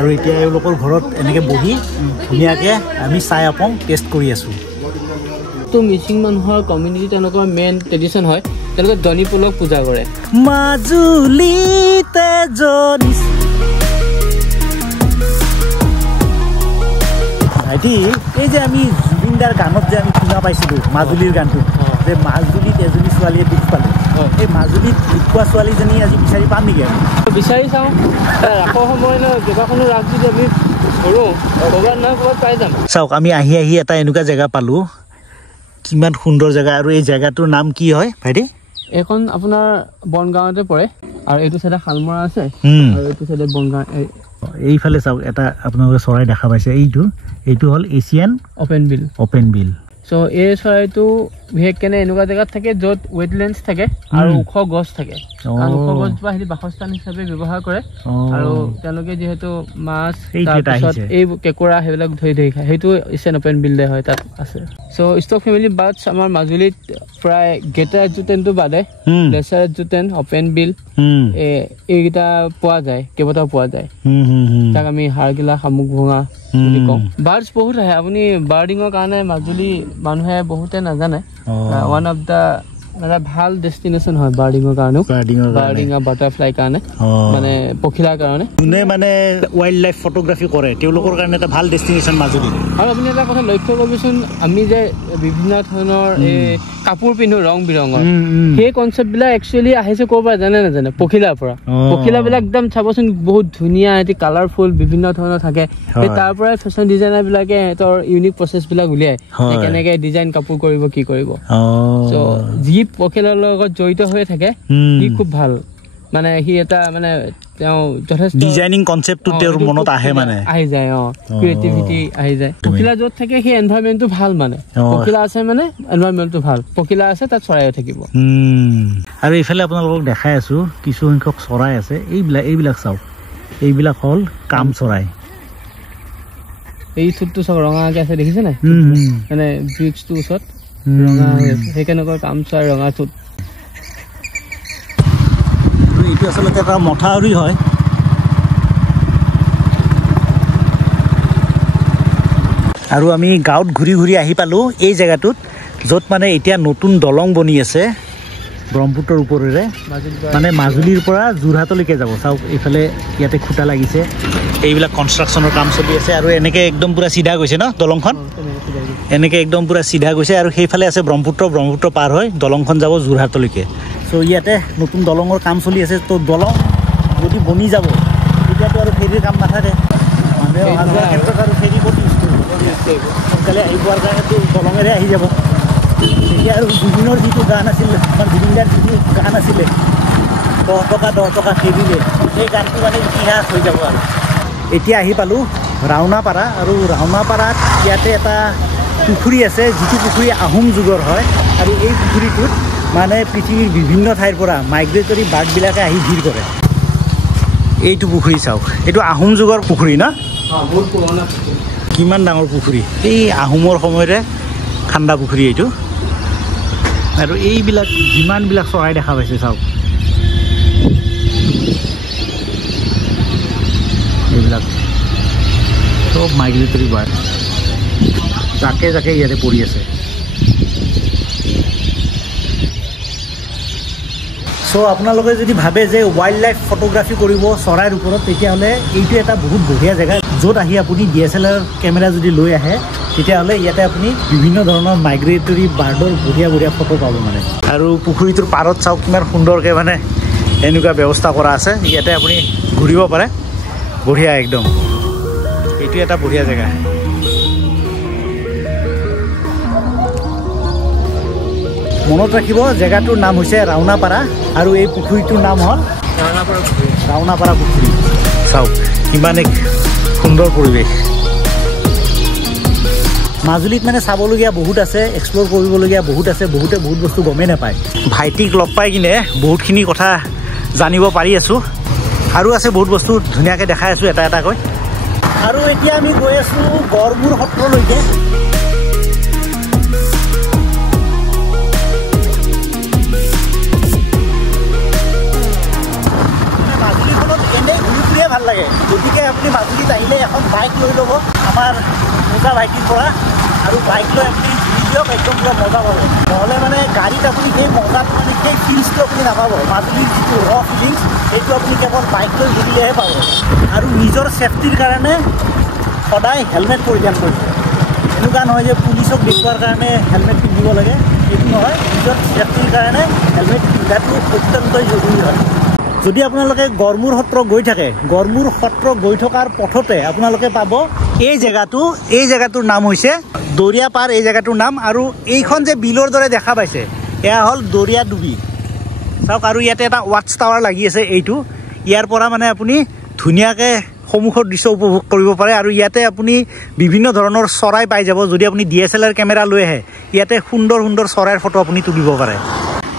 আৰু এতিয়া এওঁলোকৰ ঘৰত এনেকৈ বহি ধুনীয়াকৈ আমি চাই আপং টেষ্ট কৰি আছোঁ। তো মিচিং মানুহৰ কমিউনিটি তেওঁলোকৰ মেইন ট্ৰেডিশ্যন হয়, তেওঁলোকে জনি পুলক পূজা কৰে। মাজুলীতে জনি ভাইটি, এই যে আমি জুবিন দাৰ গানত যে আমি শুনা পাইছিলোঁ মাজুলীৰ গানটো, যে মাজুলীত এজনী ছোৱালীয়ে দুখ পালে, এই মাজুলীত লুকুৱা ছোৱালীজনী আজি বিচাৰি পাম নেকি? আমি বিচাৰি চাওঁ, ৰাসৰ সময়লৈ কেইবাখনো ৰাস যদি আমি ধৰোঁ ক'ৰবাত নহয় ক'ৰবাত পাই যাম। চাওক, আমি আহি এটা এনেকুৱা জেগা পালোঁ, কিমান সুন্দৰ জেগা। আৰু এই জেগাটোৰ নাম কি হয় ভাইটি? এইখন আপোনাৰ বনগাঁৱতে পৰে, আৰু এইটো চাইডে শালমৰা আছে আৰু এইটো চাইডে বনগাঁও। এইফালে চাওক, এটা আপোনালোকে চৰাই দেখা পাইছে, এইটো হ'ল এছিয়ান অপেন বিল। চ' এই চৰাইটো বিশেষকৈ এনেকুৱা জেগাত থাকে য'ত ৱেটলেণ্ডছ থাকে আৰু ওখ গছ থাকে, আৰু ওখ গছজোপা সিহঁতি বাসস্থান হিচাপে ব্যৱহাৰ কৰে। আৰু তেওঁলোকে যিহেতু মাছ, তাৰপিছত এই কেঁকোৰা সেইবিলাক ধৰি খায়, সেইটো এছিয়ান অপেন বিল্ডে হয়, তাত আছে। চ' ষ্টক ফেমিলি বাৰ্ডছ আমাৰ মাজুলীত প্ৰায় গেটা এডজুটেণ্টটো বাদে লেচাৰ এডজুটেণ্ট, অপেন বিল, এইকেইটা পোৱা যায়, কেইবাটাও পোৱা যায়। তাক আমি হাড়গিলা, শামুক ভঙা বুলি কওঁ। বাৰ্ডছ বহুত আহে। আপুনি বাৰ্ডিঙৰ কাৰণে মাজুলী মানুহে বহুতে নাজানে, ওৱান অফ দ্য মানে ভাল ডেষ্টিনেশ্যন হয় বাৰ্ডিঙৰ কাৰণেও, বাৰ্ডিং আৰু বাটাৰফ্লাই কাৰণে, মানে পখিলাৰ কাৰণে। যোনে মানে ৱাইল্ড লাইফ ফটোগ্ৰাফী কৰে তেওঁলোকৰ কাৰণে এটা ভাল ডেষ্টিনেশ্যন মাজুলী। আৰু আপুনি এটা কথা লক্ষ্য কৰিবচোন, আমি যে বিভিন্ন ধৰণৰ এই কাপোৰ পিন্ধো ৰং বিৰঙৰ, সেই কনচেপ্টবিলাক একচুৱেলি আহিছে ক'ৰ পৰা জানে নাজানে? পখিলাৰ পৰা। পখিলাবিলাক একদম চাবচোন বহুত ধুনীয়া, সিহঁতি কালাৰফুল বিভিন্ন ধৰণৰ থাকে, সেই তাৰ পৰাই ফেশ্বন ডিজাইনাৰ বিলাকে সিহঁতৰ ইউনিক প্ৰচেছবিলাক উলিয়াই কেনেকে ডিজাইন কাপোৰ কৰিব, কি কৰিব। চ' যি পখিলাৰ লগত জড়িত হৈ থাকে সি খুব ভাল, মানে সি এটা মানে তেওঁ যথেষ্ট ডিজাইনিং কনচেপ্টটো তেওঁৰ মনত আহে, মানে আহি যায়, ক্ৰিয়েটিভিটি আহি যায়। পখিলা য'ত থাকে সেই এনভাইৰনমেণ্টটো ভাল, মানে পখিলা আছে মানে এনভাইৰনমেণ্টটো ভাল, পখিলা আছে তাত চৰাইও থাকিব। আৰু এইফালে আপোনালোকক দেখাই আছো কিছু সংখ্যক চৰাই আছে, এইবিলাক চাওক, এইবিলাক হ'ল কাম চৰাই। এই থুটটো চাওক ৰঙাকে আছে, দেখিছে নাই? মানে ব্ৰিজটোৰ ওচৰত ৰঙা হৈ আছে, সেইকাৰণে কয় কাম চৰাই ৰঙা থুট। এইটো আচলতে এটা মথাউৰি হয়। আৰু আমি গাঁৱত ঘূৰি ঘূৰি আহি পালোঁ এই জেগাটোত, য'ত মানে এতিয়া নতুন দলং বনি আছে ব্ৰহ্মপুত্ৰৰ ওপৰেৰে, মানে মাজুলীৰ পৰা যোৰহাটলৈকে যাব। চাওক, এইফালে ইয়াতে খুঁটা লাগিছে, এইবিলাক কনষ্ট্ৰাকশ্যনৰ কাম চলি আছে। আৰু এনেকৈ একদম পূৰা চিধা গৈছে ন দলংখন, এনেকৈ একদম পূৰা চিধা গৈছে। আৰু সেইফালে আছে ব্ৰহ্মপুত্ৰ পাৰ হৈ দলংখন যাব যোৰহাটলৈকে। চ' ইয়াতে নতুন দলঙৰ কাম চলি আছে। তো দলং যদি বনি যাব তেতিয়াতো আৰু ফেৰীৰ কাম নাথাকে, মানুহে অহা যোৱাৰ ক্ষেত্ৰত আৰু ফেৰী ক'ত ইউজ কৰিব, সোনকালে আহি পোৱাৰ কাৰণেতো দলঙেৰে আহি যাব। এতিয়া আৰু জুবিনৰ যিটো গান আছিল, আমাৰ জুবিন দাৰ যিটো গান আছিলে 10 টকা ফেৰীৰে, সেই গানটো মানে ইতিহাস হৈ যাব। আৰু এতিয়া আহি পালোঁ ৰাওনাপাৰা, আৰু ৰাওনাপাৰাত ইয়াতে এটা পুখুৰী আছে, যিটো পুখুৰী আহোম যুগৰ হয়। আৰু এই পুখুৰীটোত মানে পৃথিৱীৰ বিভিন্ন ঠাইৰ পৰা মাইগ্ৰেটৰী বাৰ্ডবিলাকে আহি ভিৰ কৰে। এইটো পুখুৰী চাওক, এইটো আহোম যুগৰ পুখুৰী ন? কিমান ডাঙৰ পুখুৰী, এই আহোমৰ সময়ৰে খান্দা পুখুৰী এইটো। আৰু এইবিলাক যিমানবিলাক চৰাই দেখা পাইছে চাওক, এইবিলাক চব মাইগ্ৰেটৰী বাৰ্ড, জাকে জাকে ইয়াতে পৰি আছে। চ' আপোনালোকে যদি ভাবে যে ৱাইল্ড লাইফ ফটোগ্ৰাফী কৰিব চৰাইৰ ওপৰত, তেতিয়াহ'লে এইটো এটা বহুত বঢ়িয়া জেগা, য'ত আহি আপুনি DSLR কেমেৰা যদি লৈ আহে, তেতিয়াহ'লে ইয়াতে আপুনি বিভিন্ন ধৰণৰ মাইগ্ৰেটৰী বাৰ্ডৰ বঢ়িয়া ফটো পাব মানে। আৰু পুখুৰীটোৰ পাৰত চাওক কিমান সুন্দৰকৈ মানে এনেকুৱা ব্যৱস্থা কৰা আছে, ইয়াতে আপুনি ঘূৰিব পাৰে, বঢ়িয়া একদম। এইটো এটা বঢ়িয়া জেগা। মনত ৰাখিব, জেগাটোৰ নাম হৈছে ৰাওনাপাৰা, আৰু এই পুখুৰীটোৰ নাম হ'ল ৰাওনাপাৰা পুখুৰী। চাওক কিমান এক সুন্দৰ পৰিৱেশ। মাজুলীত মানে চাবলগীয়া বহুত আছে, এক্সপ্ল'ৰ কৰিবলগীয়া বহুত আছে, বহুতে বহুত বস্তু গমেই নাপায়। ভাইটিক লগ পাই কিনে বহুতখিনি কথা জানিব পাৰি আছোঁ, আৰু আছে বহুত বস্তু ধুনীয়াকৈ দেখাই আছোঁ এটা এটাকৈ। আৰু এতিয়া আমি গৈ আছোঁ গড়মূৰ সত্ৰলৈকে। মাজুলীখনত এনেই ঘূৰি ফুৰিয়ে ভাল লাগে, গতিকে আপুনি মাজুলীত আহিলে এখন বাইক লৈ ল'ব আমাৰ মজা ভাইটিৰ পৰা আৰু বাইক লৈ আপুনি ঘূৰি দিয়ক একদম পুৰা মজা পাব নহ'লে মানে গাড়ীত আপুনি সেই মজাটো মানে সেই ফিলিংছটো আপুনি নাপাব মাজুলীৰ যিটো ৰ ফিলিংছ সেইটো আপুনি কেৱল বাইক লৈ ঘূৰিলেহে পাব আৰু নিজৰ ছেফটিৰ কাৰণে সদায় হেলমেট পৰিধান কৰিব এনেকুৱা নহয় যে পুলিচক দেখুৱাৰ কাৰণে হেলমেট পিন্ধিব লাগে এইটো নহয় নিজৰ ছেফটিৰ কাৰণে হেলমেট পিন্ধাটো অত্যন্তই জৰুৰী হয় যদি আপোনালোকে গড়মূৰ সত্ৰ গৈ থাকে গড়মূৰ সত্ৰ গৈ থকাৰ পথতে আপোনালোকে পাব এই জেগাটোৰ নাম হৈছে দৰিয়া পাৰ এই জেগাটোৰ নাম আৰু এইখন যে বিলৰ দৰে দেখা পাইছে এয়া হ'ল দৰিয়া ডুবি চাওক আৰু ইয়াতে এটা ৱাটছ টাৱাৰ লাগি আছে এইটো ইয়াৰ পৰা মানে আপুনি ধুনীয়াকৈ সন্মুখৰ দৃশ্য উপভোগ কৰিব পাৰে আৰু ইয়াতে আপুনি বিভিন্ন ধৰণৰ চৰাই পাই যাব যদি আপুনি DSLR কেমেৰা লৈ আহে ইয়াতে সুন্দৰ সুন্দৰ চৰাইৰ ফটো আপুনি তুলিব পাৰে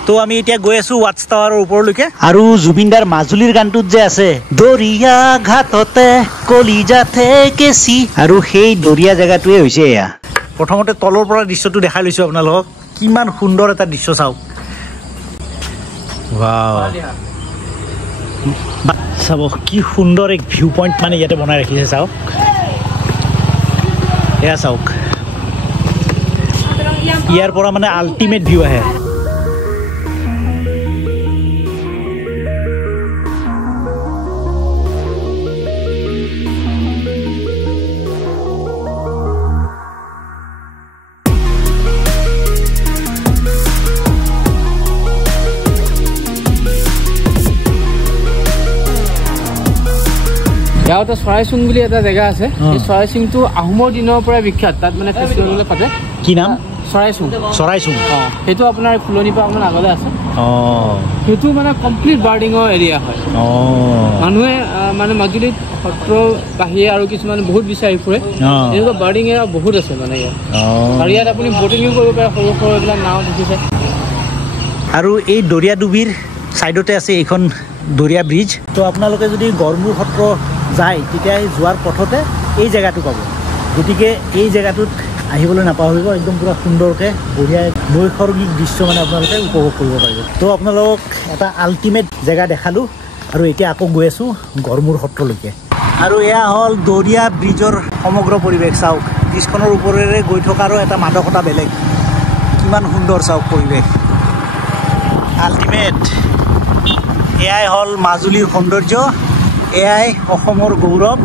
তো আমি এতিয়া গৈ আছো ৱাটছ টাৱাৰৰ ওপৰলৈকে আৰু জুবিনদাৰ মাজুলীৰ গানটোত যে আছে দৰিয়া ঘাটতে কলিজাতে কেচি আৰু সেই দৰিয়া জেগাটোৱে হৈছে এয়া প্ৰথমতে তলৰ পৰা দৃশ্যটো দেখাই লৈছো আপোনালোকক কিমান সুন্দৰ এটা দৃশ্য চাওক ৱাও চাব কি সুন্দৰ এক ভিউ পইণ্ট মানে ইয়াতে বনাই ৰাখিছে চাওক এয়া চাওক ইয়াৰ পৰা মানে আল্টিমেট ভিউ আহে ইয়াতে চৰাইচুং বুলি এটা জেগা আছে এই চৰাইচুংটো আহোমৰ দিনৰ পৰা বিখ্যাত তাত মানে ফেষ্টিভেল পাতে কি নাম চৰাইচুং সেইটো আপোনাৰ ফুলনিৰ পৰা অকণমান আগতে আছে সেইটো মানে কমপ্লিট বাৰ্ডিঙৰ এৰিয়া হয় মানুহে মানে মাজুলীত সত্ৰ বাহিৰে আৰু কিছুমান বহুত বিচাৰি ফুৰে এনেকুৱা বাৰ্ডিং এৰিয়া বহুত আছে মানে ইয়াত আৰু ইয়াত আপুনি বটিঙো কৰিব পাৰে সৰু সৰু এইবিলাক নাও দেখিছে আৰু এই দৰিয়া ডুবিৰ ছাইডতে আছে এইখন দৰিয়া ব্ৰিজ তো আপোনালোকে যদি গড়মূৰ সত্ৰ যায় তেতিয়া যোৱাৰ পথতে এই জেগাটো পাব গতিকে এই জেগাটোত আহিবলৈ নাপাহৰিব একদম পুৰা সুন্দৰকৈ বঢ়িয়া নৈসৰ্গিক দৃশ্য মানে আপোনালোকে উপভোগ কৰিব পাৰিব তো আপোনালোকক এটা আল্টিমেট জেগা দেখালোঁ আৰু এতিয়া আকৌ গৈ আছোঁ গড়মূৰ সত্ৰলৈকে আৰু এয়া হ'ল দৰিয়া ব্ৰিজৰ সমগ্ৰ পৰিৱেশ চাওক ব্ৰিজখনৰ ওপৰেৰে গৈ থকাৰো এটা মাদকতা বেলেগ কিমান সুন্দৰ চাওক পৰিৱেশ আল্টিমেট এয়াই হ'ল মাজুলীৰ সৌন্দৰ্য এয়াই অসমৰ গৌৰৱ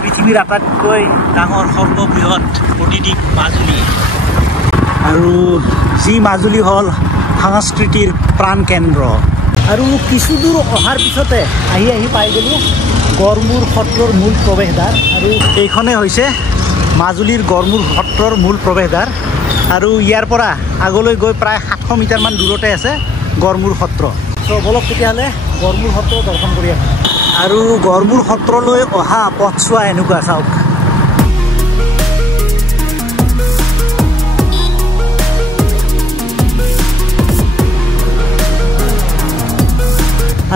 পৃথিৱীৰ আটাইতকৈ ডাঙৰ সৰ্ববৃহৎ নদীদ্বীপ মাজুলী আৰু যি মাজুলী হ'ল সংস্কৃতিৰ প্ৰাণকেন্দ্ৰ আৰু কিছু দূৰ অহাৰ পিছতে আহি পাই গ'লোঁ গড়মূৰ সত্ৰৰ মূল প্ৰৱেশদ্বাৰ আৰু এইখনেই হৈছে মাজুলীৰ গড়মূৰ সত্ৰৰ মূল প্ৰৱেশদ্বাৰ আৰু ইয়াৰ পৰা আগলৈ গৈ প্ৰায় 700 মিটাৰমান দূৰতে আছে গড়মূৰ সত্ৰ চ' বলক তেতিয়াহ'লে গড়মূৰ সত্ৰ দৰ্শন কৰি আহোঁ আৰু গড়মূৰ সত্ৰলৈ অহা পথছোৱা এনেকুৱা চাওক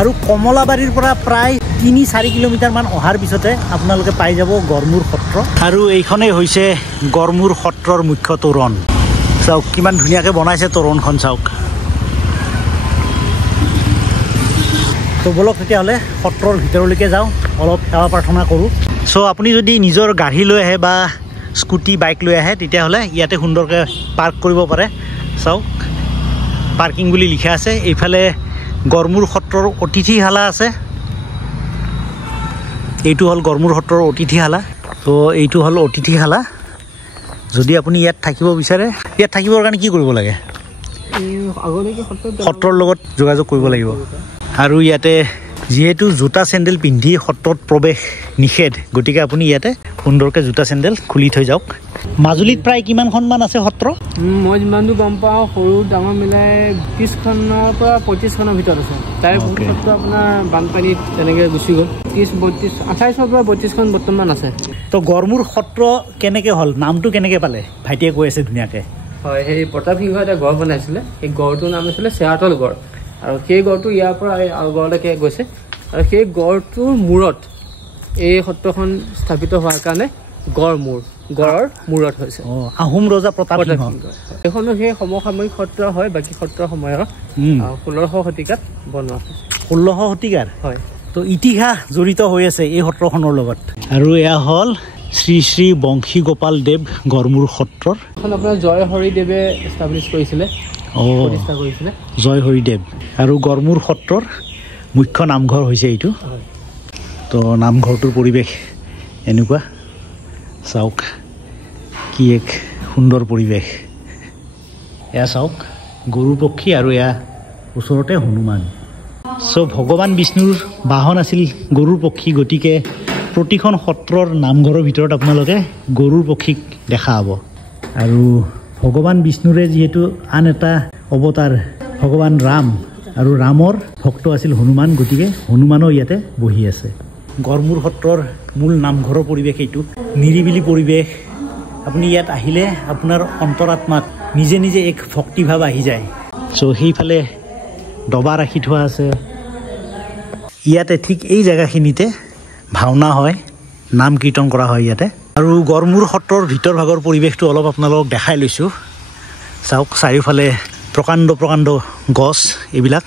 আৰু কমলাবাৰীৰ পৰা প্ৰায় 3-4 কিলোমিটাৰমান অহাৰ পিছতে আপোনালোকে পাই যাব গড়মূৰ সত্ৰ আৰু এইখনেই হৈছে গড়মূৰ সত্ৰৰ মুখ্য তোৰণ চাওক কিমান ধুনীয়াকৈ বনাইছে তোৰণখন চাওক তো বলক তেতিয়াহ'লে সত্ৰৰ ভিতৰলৈকে যাওঁ অলপ সেৱা প্ৰাৰ্থনা কৰোঁ চ' আপুনি যদি নিজৰ গাড়ী লৈ আহে বা স্কুটি বাইক লৈ আহে তেতিয়াহ'লে ইয়াতে সুন্দৰকৈ পাৰ্ক কৰিব পাৰে চাওক পাৰ্কিং বুলি লিখা আছে এইফালে গড়মূৰ সত্ৰৰ অতিথিশালা আছে এইটো হ'ল গড়মূৰ সত্ৰৰ অতিথিশালা তো এইটো হ'ল অতিথিশালা যদি আপুনি ইয়াত থাকিব বিচাৰে ইয়াত থাকিবৰ কাৰণে কি কৰিব লাগে সত্ৰৰ লগত যোগাযোগ কৰিব লাগিব আৰু ইয়াতে যিহেতু জোতা চেণ্ডেল পিন্ধি সত্ৰত প্ৰৱেশ নিষেধ গতিকে আপুনি ইয়াতে সুন্দৰকৈ জোতা চেণ্ডেল খুলি থৈ যাওক মাজুলীত প্ৰায় কিমানখনমান আছে সত্ৰ মই যিমানটো গম পাওঁ সৰু ডাঙৰ মিলাই 30খনৰ পৰা 35খনৰ ভিতৰত আছে তাৰে বহুত সত্ৰ আপোনাৰ বানপানীত তেনেকৈ গুচি গ'ল 28ৰ পৰা 32খন বৰ্তমান আছে তো গড়মূৰ সত্ৰ কেনেকৈ হ'ল নামটো কেনেকৈ পালে ভাইটিয়ে কৈ আছে ধুনীয়াকৈ হয় সেই প্ৰতাপ সিংহই এটা গড় বনাইছিলে সেই গড়টোৰ নাম আছিলে চেৰাতল গড় আৰু সেই গড়টো ইয়াৰ পৰা গড়লৈকে গৈছে আৰু সেই গড়টোৰ মূৰত এই সত্ৰখন স্থাপিত হোৱাৰ কাৰণে গড়মূৰ গড়ৰ মূৰত হৈছে আহোম ৰজা প্ৰতাপ সিংহ এইখনো সেই সমসাময়িক সত্ৰ হয় বাকী সত্ৰৰ সময়ৰ 1600 শতিকাত বনোৱা 1600 শতিকাৰ হয় তো তো ইতিহাস জড়িত হৈ আছে এই সত্ৰখনৰ লগত আৰু এয়া হল শ্ৰী শ্ৰী বংশী গোপাল দেৱ গড়মূৰ সত্ৰৰ এখন আপোনাৰ জয় হৰিদেৱে এষ্টাব্লিছ কৰিছিলে প্ৰতিষ্ঠা কৰিছিলে জয় হৰিদেৱ আৰু গড়মূৰ সত্ৰৰ মুখ্য নামঘৰ হৈছে এইটো তো নামঘৰটোৰ পৰিৱেশ এনেকুৱা চাওক কি এক সুন্দৰ পৰিৱেশ এয়া চাওক গৰু পক্ষী আৰু এয়া ওচৰতে হনুমান সো ভগৱান বিষ্ণুৰ বাহন আছিল গৰুৰ পক্ষী গতিকে প্ৰতিখন সত্ৰৰ নামঘৰৰ ভিতৰত আপোনালোকে গৰুৰ পক্ষীক দেখা পাব আৰু ভগৱান বিষ্ণুৰে যিহেতু আন এটা অৱতাৰ ভগৱান ৰাম আৰু ৰামৰ ভক্ত আছিল হনুমান গতিকে হনুমানো ইয়াতে বহি আছে গড়মূৰ সত্ৰৰ মূল নামঘৰৰ পৰিৱেশ এইটো নিৰিবিলি পৰিৱেশ আপুনি ইয়াত আহিলে আপোনাৰ অন্তৰাত্মাত নিজে নিজে এক ভক্তিভাৱ আহি যায় সো সেইফালে ডবা ৰাখি থোৱা আছে ইয়াতে ঠিক এই জেগাখিনিতে ভাওনা হয় নাম কীৰ্তন কৰা হয় ইয়াতে আৰু গড়মূৰ সত্ৰৰ ভিতৰ ভাগৰ পৰিৱেশটো অলপ আপোনালোকক দেখাই লৈছোঁ চাওক চাৰিওফালে প্ৰকাণ্ড প্ৰকাণ্ড গছ এইবিলাক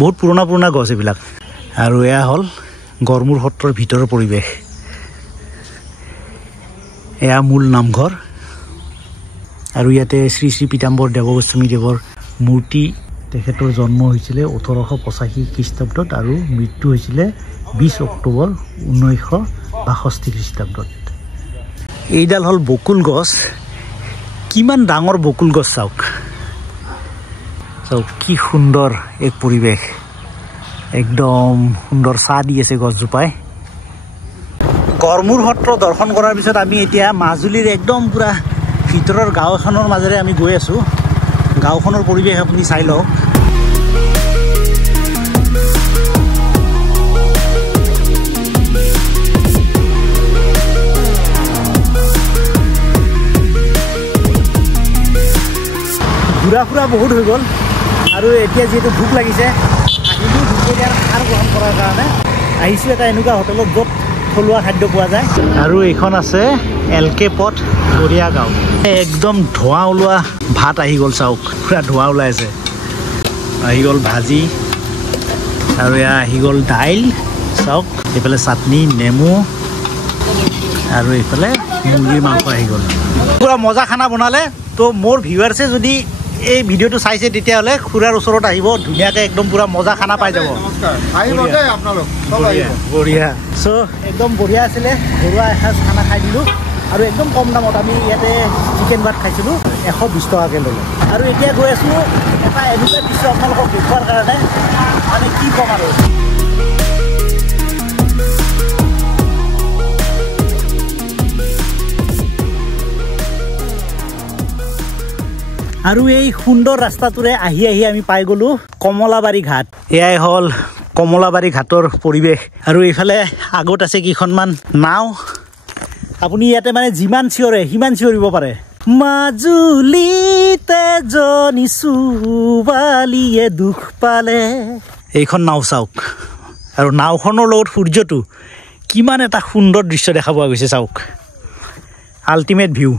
বহুত পুৰণা পুৰণা গছ এইবিলাক আৰু এয়া হ'ল গড়মূৰ সত্ৰৰ ভিতৰৰ পৰিৱেশ এয়া মূল নামঘৰ আৰু ইয়াতে শ্ৰী শ্ৰী পীতাম্বৰ দেৱগোস্বামী দেৱৰ মূৰ্তি তেখেতৰ জন্ম হৈছিলে 1885 খ্ৰীষ্টাব্দত আৰু মৃত্যু হৈছিলে 20 অক্টোবৰ 1962 খ্ৰীষ্টাব্দত এইডাল হ'ল বকুল গছ কিমান ডাঙৰ বকুল গছ চাওক চাওক কি সুন্দৰ এক পৰিৱেশ একদম সুন্দৰ ছাঁ দি আছে গছজোপাই গড়মূৰ সত্ৰ দৰ্শন কৰাৰ পিছত আমি এতিয়া মাজুলীৰ একদম পুৰা ভিতৰৰ গাঁও এখনৰ মাজেৰে আমি গৈ আছোঁ গাঁওখনৰ পৰিৱেশ আপুনি চাই লওক ঘূৰা ফুৰা বহুত হৈ গ'ল আৰু এতিয়া যিহেতু ভোক লাগিছে আহিলোঁ দুপৰীয়াৰ আহাৰ গ্ৰহণ কৰাৰ কাৰণে আহিছোঁ এটা এনেকুৱা হোটেলত য'ত থলুৱা খাদ্য পোৱা যায় আৰু এইখন আছে LK পথ বৰিয়া গাঁও একদম ধোঁৱা ওলোৱা ভাত আহি গ'ল চাওক পুৰা ধোঁৱা ওলাই আছে আহি গ'ল ভাজি আৰু এয়া আহি গ'ল দাইল চাওক এইফালে চাটনি নেমু আৰু এইফালে মুৰ্গীৰ মাংস আহি গ'ল পুৰা মজা খানা বনালে তো মোৰ ভিউৱাৰ্ছে যদি এই ভিডিঅ'টো চাইছে তেতিয়াহ'লে খুৰাৰ ওচৰত আহিব ধুনীয়াকৈ একদম পুৰা মজা খানা পাই যাব বঢ়িয়া চ' একদম বঢ়িয়া আছিলে ঘৰুৱা এসাঁজ খানা খাই দিলোঁ আৰু একদম কম দামত আমি ইয়াতে চিকেন ভাত খাইছিলোঁ 120 টকাকৈ ল'লোঁ আৰু এতিয়া গৈ আছোঁ এটা এনেকুৱা দৃশ্য আপোনালোকক দেখুৱাৰ কাৰণে মানে কি ক'ম আৰু এই সুন্দৰ ৰাস্তাটোৰে আহি আহি আমি পাই গ'লোঁ কমলাবাৰী ঘাট এয়াই হ'ল কমলাবাৰী ঘাটৰ পৰিৱেশ আৰু এইফালে আগত আছে কেইখনমান নাও আপুনি ইয়াতে মানে যিমান চিঞৰে সিমান চিঞৰিব পাৰে মাজুলীতে জনী ছোৱালীয়ে দুখ পালে এইখন নাও চাওক আৰু নাওখনৰ লগত সূৰ্যটো কিমান এটা সুন্দৰ দৃশ্য দেখা পোৱা গৈছে চাওক আল্টিমেট ভিউ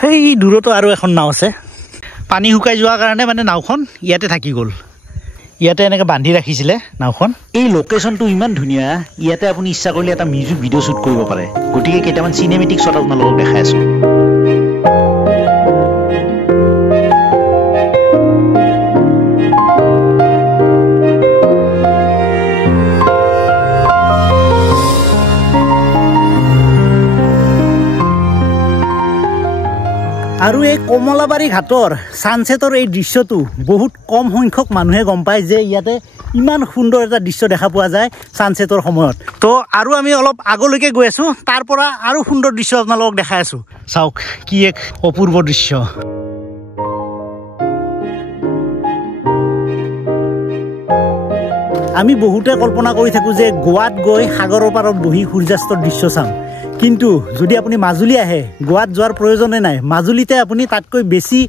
সেই দূৰতো আৰু এখন নাও আছে পানী শুকাই যোৱাৰ কাৰণে মানে নাওখন ইয়াতে থাকি গ'ল ইয়াতে এনেকৈ বান্ধি ৰাখিছিলে নাওখন এই লোকেশ্যনটো ইমান ধুনীয়া ইয়াতে আপুনি ইচ্ছা কৰিলে এটা মিউজিক ভিডিঅ' শ্বুট কৰিব পাৰে গতিকে কেইটামান চিনেমেটিক শ্বট আপোনালোকক দেখাই আছোঁ আৰু এই কমলাবাৰী ঘাটৰ ছানছেটৰ এই দৃশ্যটো বহুত কম সংখ্যক মানুহে গম পায় যে ইয়াতে ইমান সুন্দৰ এটা দৃশ্য দেখা পোৱা যায় ছানছেটৰ সময়ত তো আৰু আমি অলপ আগলৈকে গৈ আছোঁ তাৰ পৰা আৰু সুন্দৰ দৃশ্য আপোনালোকক দেখাই আছোঁ চাওক কি এক অপূৰ্ব দৃশ্য আমি বহুতে কল্পনা কৰি থাকোঁ যে গোৱাত গৈ সাগৰৰ পাৰত বহি সূৰ্যাস্তৰ দৃশ্য চাম কিন্তু যদি আপুনি মাজুলী আহে গোৱাত যোৱাৰ প্ৰয়োজনে নাই মাজুলীতে আপুনি তাতকৈ বেছি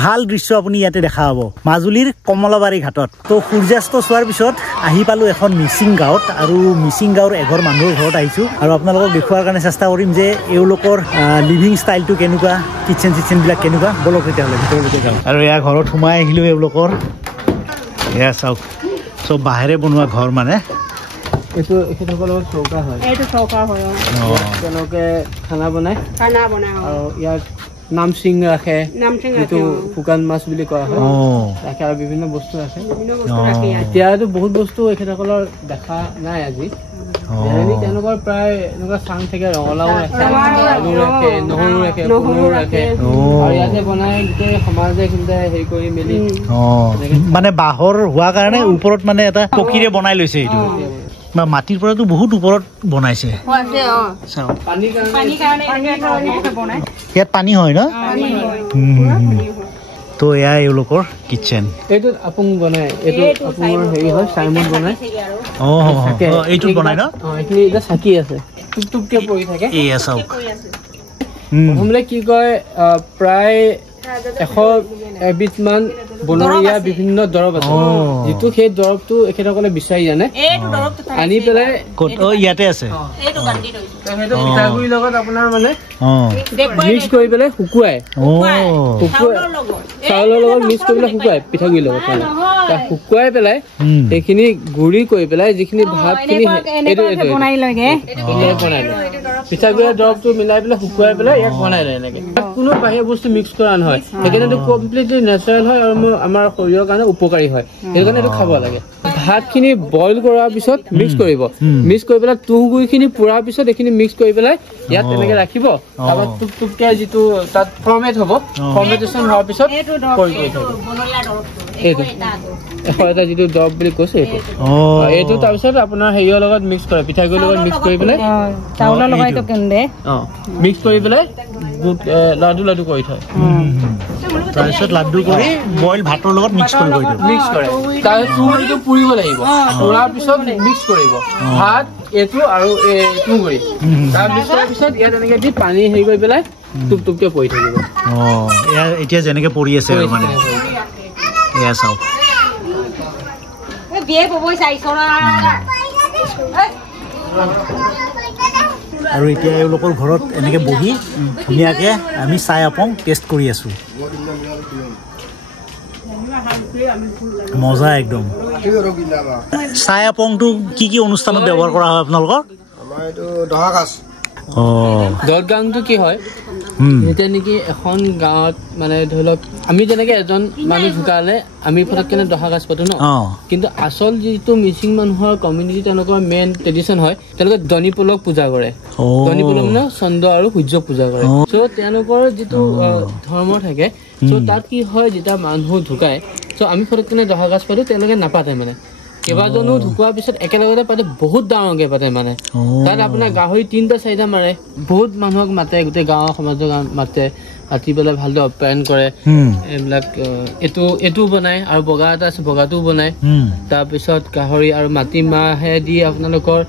ভাল দৃশ্য আপুনি ইয়াতে দেখা পাব মাজুলীৰ কমলাবাৰী ঘাটত তো সূৰ্যাস্ত চোৱাৰ পিছত আহি পালোঁ এখন মিচিং গাঁৱত আৰু মিচিং গাঁৱৰ এঘৰ মানুহৰ ঘৰত আহিছোঁ আৰু আপোনালোকক দেখুৱাৰ কাৰণে চেষ্টা কৰিম যে এওঁলোকৰ লিভিং ষ্টাইলটো কেনেকুৱা কিটচেন চিটচেনবিলাক কেনেকুৱা বলক তেতিয়াহ'লে ভিতৰলৈকে যাওঁ আৰু এয়া ঘৰত সোমাই আহিলোঁ এওঁলোকৰ এয়া চাওক চব বাঁহেৰে বনোৱা ঘৰ মানে এইটো এখেতসকলৰ চৌকা হয় এইটো চৌকা হয় তেওঁলোকে খানা বনায় আৰু ইয়াত নামচিং ৰাখে যিটো শুকান মাছ বুলি কোৱা হয় ৰাখে আৰু বিভিন্ন বস্তু ৰাখে এতিয়াতো বহুত বস্তু এখেতসকলৰ দেখা নাই আজি তেওঁলোকৰ প্ৰায় এনেকুৱা চাং থাকে ৰঙালাও ৰাখে আলু ৰাখে নহৰু ৰাখে পনুৰ ৰাখে আৰু ইয়াতে বনাই গোটেই সমাজে এইখিনিতে হেৰি কৰি মেলি মানে বাঁহৰ হোৱা কাৰণে ওপৰত মানে এটা পকীৰে বনাই লৈছে এইটো মাটিৰ পৰাতো বহুত ওপৰত বনাইছে ইয়াত পানী হয় ন তো এয়া এওঁলোকৰ কিটচেন এইটোত আপুং বনাই এইটো আপুঙৰ হেৰি হয় চাইমন বনাই এইটোত বনাই ন এইখিনি এতিয়া চাকি আছে টুপটুপকে পৰি থাকে এয়া চাওক প্ৰথমতে কি কয় প্ৰায় 100 এবিধমান বনৰীয়া বিভিন্ন দৰৱ আছে যিটো সেই দৰৱটো এখেতসকলে বিচাৰি জানে আনি পেলাই ইয়াতে আছে পিঠাগুড়িৰ লগত আপোনাৰ মানে মিক্স কৰি পেলাই শুকুৱাই চাউলৰ লগত মিক্স কৰি পেলাই শুকুৱাই পিঠাগুড়িৰ লগত শুকুৱাই পেলাই সেইখিনি গুড়ি কৰি পেলাই যিখিনি ভাতখিনি বনাই লয় পিঠাগুড়িৰ দৰৱটো মিলাই পেলাই শুকুৱাই পেলাই ইয়াক বনাই লয় এনেকে কোনো বাহিৰা বস্তু মিক্স কৰা নহয় সেইকাৰণে কমপ্লিটলি নেচাৰেল হয় আৰু আমাৰ শৰীৰৰ কাৰণে উপকাৰী হয় সেইকাৰণে এইটো খাব লাগে ভাতখিনি বইল কৰাৰ পিছত মিক্স কৰিব মিক্স কৰি পেলাই তুঁহগুড়িখিনি পোৰাৰ পিছত এইখিনি মিক্স কৰি পেলাই ইয়াত তেনেকে ৰাখিব তাৰপৰা টুপটুপকে যিটো তাত ফৰ্মেট হ'ব ফৰ্মেটেশ্যন হোৱাৰ পিছত কৰি থাকিব এইটো 100টা যিটো দৰৱ বুলি কৈছে এইটো তাৰপিছত আপোনাৰ হেৰিৰ লগত মিক্স কৰে পিঠাগুড়িৰ লগত মিক্স কৰি পেলাই চাউলৰ লগত কেনে মিক্স কৰি পেলাই লাডু কৰি থয় তাৰপিছত লাড্ডু কৰি বইল ভাতৰ লগত মিক্স কৰিব মিক্স কৰে তাৰপিছত পুৰিব লাগিব পুৰাৰ পিছত মিক্স কৰিব ভাত এইটো আৰু তুঁহগুড়ি তাৰপিছত ইয়াত এনেকে দি পানী হেৰি কৰি পেলাই টুপটুপকে পৰি থাকিব এতিয়া যেনেকে পৰি আছে মানে এয়া চাওক আৰু এতিয়া এওঁলোকৰ ঘৰত এনেকে বহি ধুনীয়াকে আমি চাই আপং টেষ্ট কৰি আছো মজা একদম চাই আপংটো কি কি অনুষ্ঠানত ব্যৱহাৰ কৰা হয় আপোনালোকৰ আমাৰ এইটো দহাগাছ দহগাংটো কি হয় যেতিয়া নেকি এখন গাঁৱত মানে ধৰি লওক আমি যেনেকে এজন মানুহ ঢুকালে আমি ফটককে দহাগাছ পাতো ন কিন্তু আচল যিটো মিচিং মানুহৰ কমিউনিটি তেওঁলোকৰ মেইন ট্ৰেডিশ্যন হয় তেওঁলোকে দনিপলক পূজা কৰে দনিপলক মানে চন্দ্ৰ আৰু সূৰ্যক পূজা কৰে চ' তেওঁলোকৰ যিটো ধৰ্ম থাকে চ' তাত কি হয় যেতিয়া মানুহ ঢুকায় চ' আমি ফটককে দহাগাছ পাতো তেওঁলোকে নাপাতে মানে কেইবাজনো ঢুকোৱাৰ পিছত একেলগতে পাতে বহুত ডাঙৰকে পাতে মানে তাত আপোনাৰ গাহৰি 3টা 4টা মাৰে বহুত মানুহক মাতে গোটেই গাঁৱৰ সমাজৰ মাতে মাতি পেলাই ভালদৰে আপ্যায়ন কৰে এইবিলাক এইটো বনায় আৰু বগা এটা আছে বগাটোও বনায় তাৰপিছত গাহৰি আৰু মাটিমাহে দি আপোনালোকৰ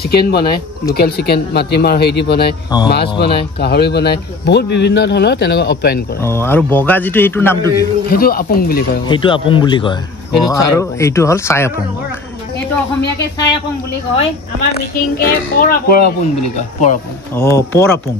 চিকেন বনায় লোকেল চিকেন মাটিমাহ হেৰি দি বনায় মাছ বনায় গাহৰি বনায় বহুত বিভিন্ন ধৰণৰ তেনেকৈ আপ্যায়ন কৰে আৰু বগা যিটো এইটো নামটো সেইটো আপং বুলি কয় সেইটো আপং বুলি কয় আৰু এইটো হ'ল চাই আপং এইটো অসমীয়াকে চাই আপং বুলি কয় আমাৰ মিচিংকে পৰ আপং বুলি কয় পৰ আপং পৰ আপং